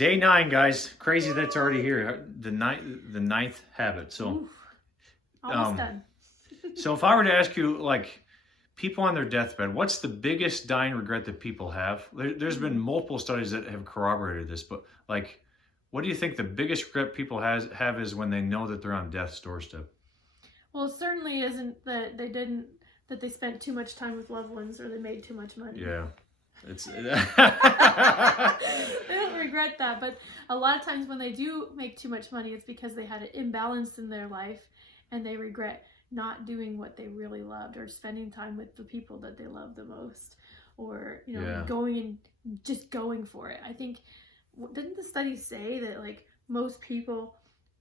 Day 9, guys. Crazy that's already here. The ninth habit. So, Oof, almost um, done. so if I were to ask you, like, people on their deathbed, what's the biggest dying regret that people have? There's been multiple studies that have corroborated this, but like, what do you think the biggest regret people have is when they know that they're on death's doorstep? Well, it certainly isn't that they spent too much time with loved ones or they made too much money. Yeah, it's. They don't regret that, but a lot of times when they do make too much money, it's because they had an imbalance in their life and they regret not doing what they really loved or spending time with the people that they love the most, or Yeah. going and just going for it. I think, didn't the study say that like most people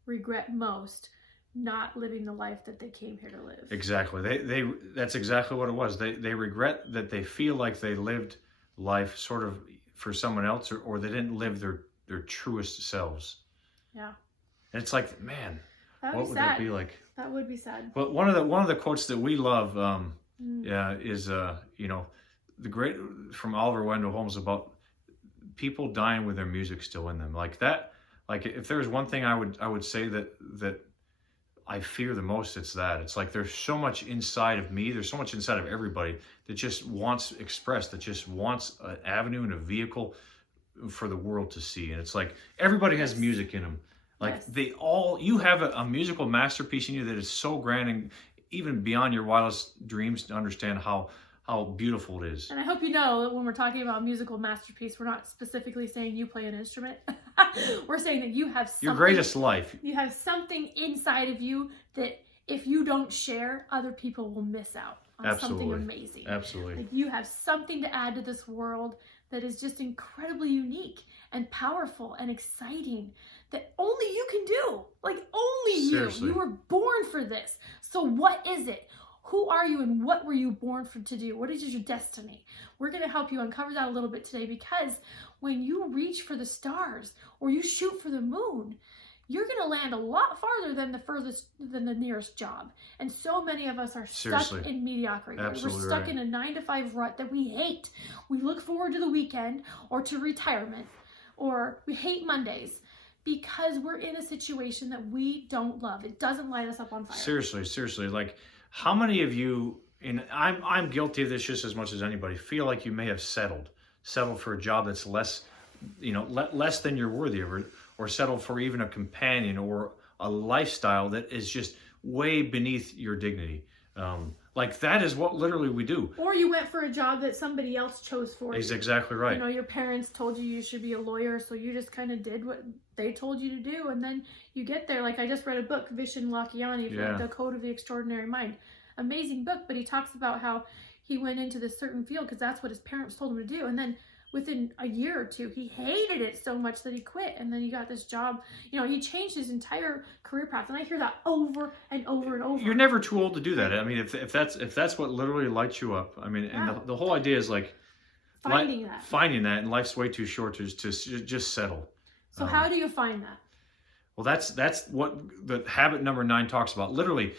regret most not living the life that they came here to live? Exactly. They that's exactly what it was. They regret that they feel like they lived life sort of for someone else, or they didn't live their truest selves. Yeah, And it's like, man, that would what be would sad. that be like? That would be sad. But one of the quotes that we love, Mm. yeah, is the great from Oliver Wendell Holmes about people dying with their music still in them, like that. Like if there's one thing I would say that I fear the most, it's that. It's like there's so much inside of me, there's so much inside of everybody that just wants expressed, that just wants an avenue and a vehicle for the world to see. And it's like everybody has music in them. Like Yes. you have a musical masterpiece in you that is so grand and even beyond your wildest dreams to understand how beautiful it is. And I hope you know that when we're talking about musical masterpiece, we're not specifically saying you play an instrument. We're saying that you have something, Your greatest life. you have something inside of you that if you don't share, other people will miss out on something Absolutely. amazing. Absolutely. Like you have something to add to this world that is just incredibly unique and powerful and exciting that only you can do. Like only you. Seriously. You were born for this. So what is it? Who are you and what were you born for to do? What is your destiny? We're going to help you uncover that a little bit today, because when you reach for the stars or you shoot for the moon, you're going to land a lot farther than the nearest job. And so many of us are stuck Seriously. in mediocrity. Absolutely We're stuck right. in a 9-to-5 rut that we hate. We look forward to the weekend or to retirement, or we hate Mondays because we're in a situation that we don't love. It doesn't light us up on fire. Seriously. Like, how many of you, and I'm guilty of this just as much as anybody, feel like you may have settled for a job that's less, less than you're worthy of, or settled for even a companion or a lifestyle that is just way beneath your dignity. Like that is what literally we do. Or you went for a job that somebody else chose for you. Is exactly right. Your parents told you should be a lawyer, so you just kind of did what they told you to do, and then you get there. Like I just read a book, Vishen Lakhiani, Yeah. The Code of the Extraordinary Mind. Amazing book, but he talks about how he went into this certain field because that's what his parents told him to do, and then within a year or two, he hated it so much that he quit, and then he got this job. He changed his entire career path, and I hear that over and over and over. You're never too old to do that. I mean, if that's what literally lights you up. I mean, and Wow. the whole idea is like Finding that. finding that, and life's way too short to just settle. So how do you find that? Well, that's what the habit number 9 talks about. Literally,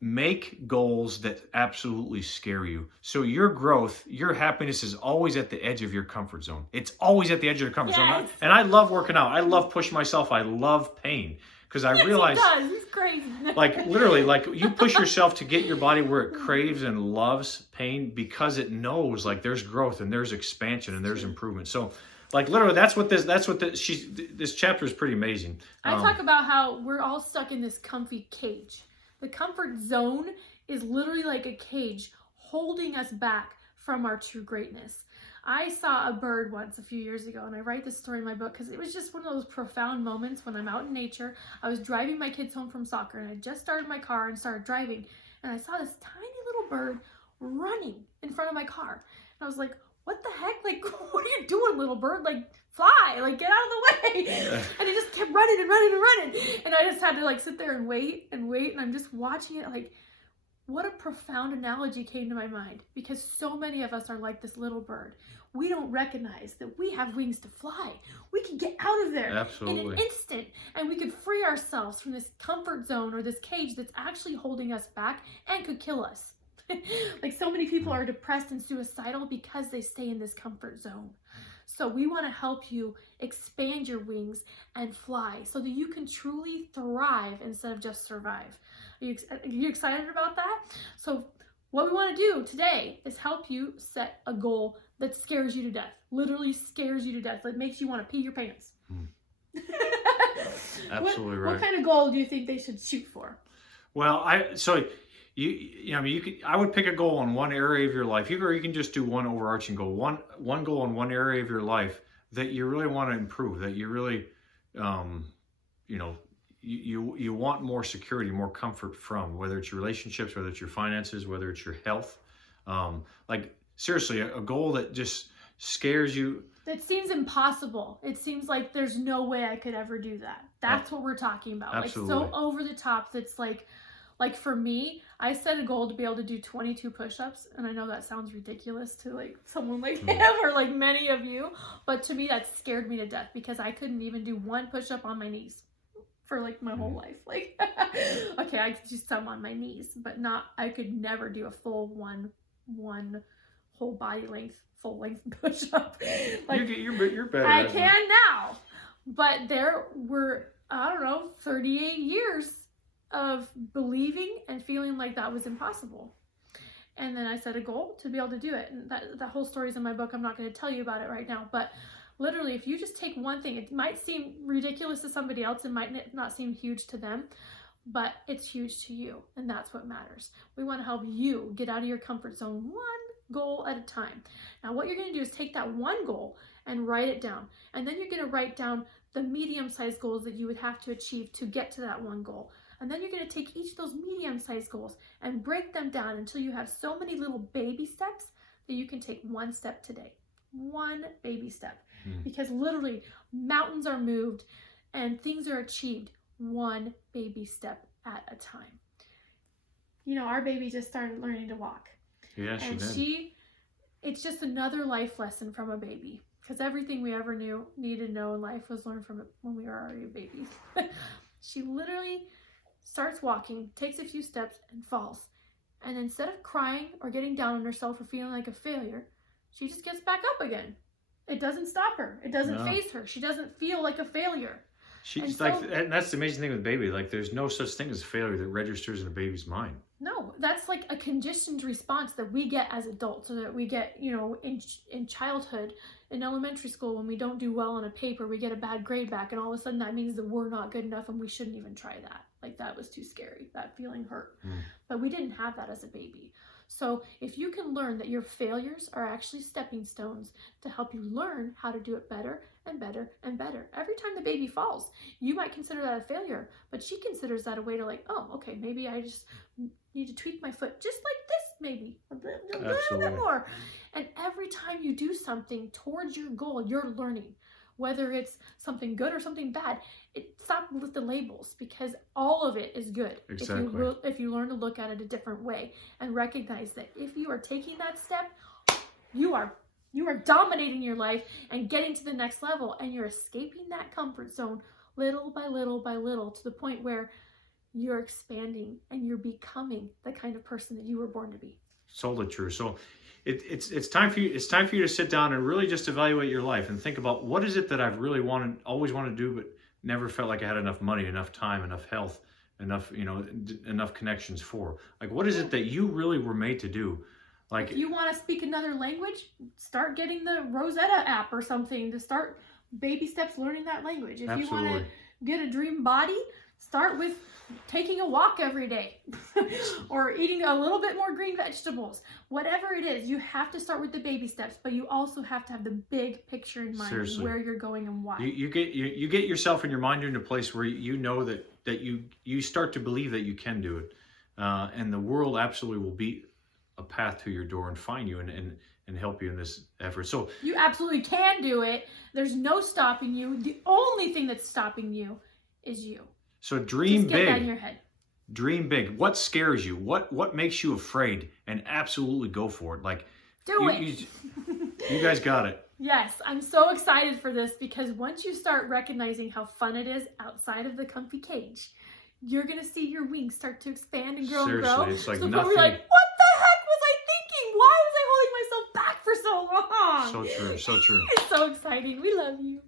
make goals that absolutely scare you. So your growth, your happiness is always at the edge of your comfort zone. It's always at the edge of your comfort zone. Yes. And I love working out. I love pushing myself. I love pain because I realize, He does. He's crazy. like literally, like you push yourself to get your body where it craves and loves pain because it knows like there's growth and there's expansion and there's improvement. So like literally, this chapter is pretty amazing. I talk about how we're all stuck in this comfy cage. The comfort zone is literally like a cage holding us back from our true greatness. I saw a bird once a few years ago, and I write this story in my book because it was just one of those profound moments when I'm out in nature. I was driving my kids home from soccer, and I just started my car and started driving, and I saw this tiny little bird running in front of my car. And I was like, what the heck? Like, what are you doing, little bird? Like, fly, like, get out of the way. And it just kept running and running and running. And I just had to like sit there and wait. And I'm just watching it. Like, what a profound analogy came to my mind, because so many of us are like this little bird. We don't recognize that we have wings to fly. We can get out of there in Absolutely. an instant, and we could free ourselves from this comfort zone or this cage that's actually holding us back and could kill us. Like so many people are depressed and suicidal because they stay in this comfort zone. So we want to help you expand your wings and fly so that you can truly thrive instead of just survive. Are you excited about that? So what we want to do today is help you set a goal that scares you to death. Literally scares you to death. That makes you want to pee your pants. Absolutely right. What kind of goal do you think they should shoot for? Well, I would pick a goal in one area of your life. Or you can just do one overarching goal. One goal in one area of your life that you really want to improve. That you really, you want more security, more comfort from. Whether it's your relationships, whether it's your finances, whether it's your health. Like seriously, a goal that just scares you. It seems impossible. It seems like there's no way I could ever do that. That's what we're talking about. Absolutely. Like so over the top that's like for me, I set a goal to be able to do 22 push-ups, and I know that sounds ridiculous to like someone like him or like many of you, but to me that scared me to death because I couldn't even do one push-up on my knees for like my whole life. Like okay, I could do some on my knees, but I could never do a full one whole body length, full length push up. Like you're better. I can now, but there were 38 years of believing and feeling like that was impossible. And then I set a goal to be able to do it. And that whole story is in my book. I'm not going to tell you about it right now, but literally, if you just take one thing, it might seem ridiculous to somebody else. It might not seem huge to them, but it's huge to you. And that's what matters. We want to help you get out of your comfort zone one goal at a time. Now, what you're going to do is take that one goal and write it down. And then you're going to write down the medium-sized goals that you would have to achieve to get to that one goal. And then you're going to take each of those medium-sized goals and break them down until you have so many little baby steps that you can take one step today. One baby step. Because literally mountains are moved and things are achieved one baby step at a time. You know, our baby just started learning to walk. Yeah, she did. It's just another life lesson from a baby. Because everything we ever needed to know in life was learned from it when we were already a baby. She literally starts walking, takes a few steps, and falls. And instead of crying or getting down on herself or feeling like a failure, she just gets back up again. It doesn't stop her. It doesn't faze her. She doesn't feel like a failure. And that's the amazing thing with baby. Like, there's no such thing as failure that registers in a baby's mind. No, that's like a conditioned response that we get as adults, or that we get, in childhood, in elementary school, when we don't do well on a paper, we get a bad grade back, and all of a sudden that means that we're not good enough and we shouldn't even try that. Like, that was too scary. That feeling hurt. But we didn't have that as a baby. So if you can learn that your failures are actually stepping stones to help you learn how to do it better and better and better. Every time the baby falls, you might consider that a failure, but she considers that a way to like, oh, okay, maybe I just need to tweak my foot just like this, maybe a little bit more. And every time you do something towards your goal, you're learning. Whether it's something good or something bad, stop with the labels, because all of it is good. Exactly. If you learn to look at it a different way and recognize that if you are taking that step, you are dominating your life and getting to the next level, and you're escaping that comfort zone little by little by little to the point where you're expanding and you're becoming the kind of person that you were born to be. Totally true. So it's time for you. It's time for you to sit down and really just evaluate your life and think about, what is it that I've really always wanted to do, but never felt like I had enough money, enough time, enough health, enough connections for. Like, what is it that you really were made to do? Like, if you want to speak another language, start getting the Rosetta app or something to start baby steps learning that language. If you want to get a dream body, start with taking a walk every day or eating a little bit more green vegetables. Whatever it is, you have to start with the baby steps, but you also have to have the big picture in mind. Seriously. Where you're going and why. You get yourself and your mind into a place where you know that you start to believe that you can do it, and the world absolutely will be a path to your door and find you and help you in this effort. So you absolutely can do it. There's no stopping you. The only thing that's stopping you is you. So dream Just get big. that in your head. Dream big. What scares you? What makes you afraid? And absolutely go for it. Like, do it. You guys got it. Yes, I'm so excited for this, because once you start recognizing how fun it is outside of the comfy cage, you're gonna see your wings start to expand and grow and grow. It's like so nothing. We're like, what the heck was I thinking? Why was I holding myself back for so long? song. So true. So true. It's so exciting. We love you.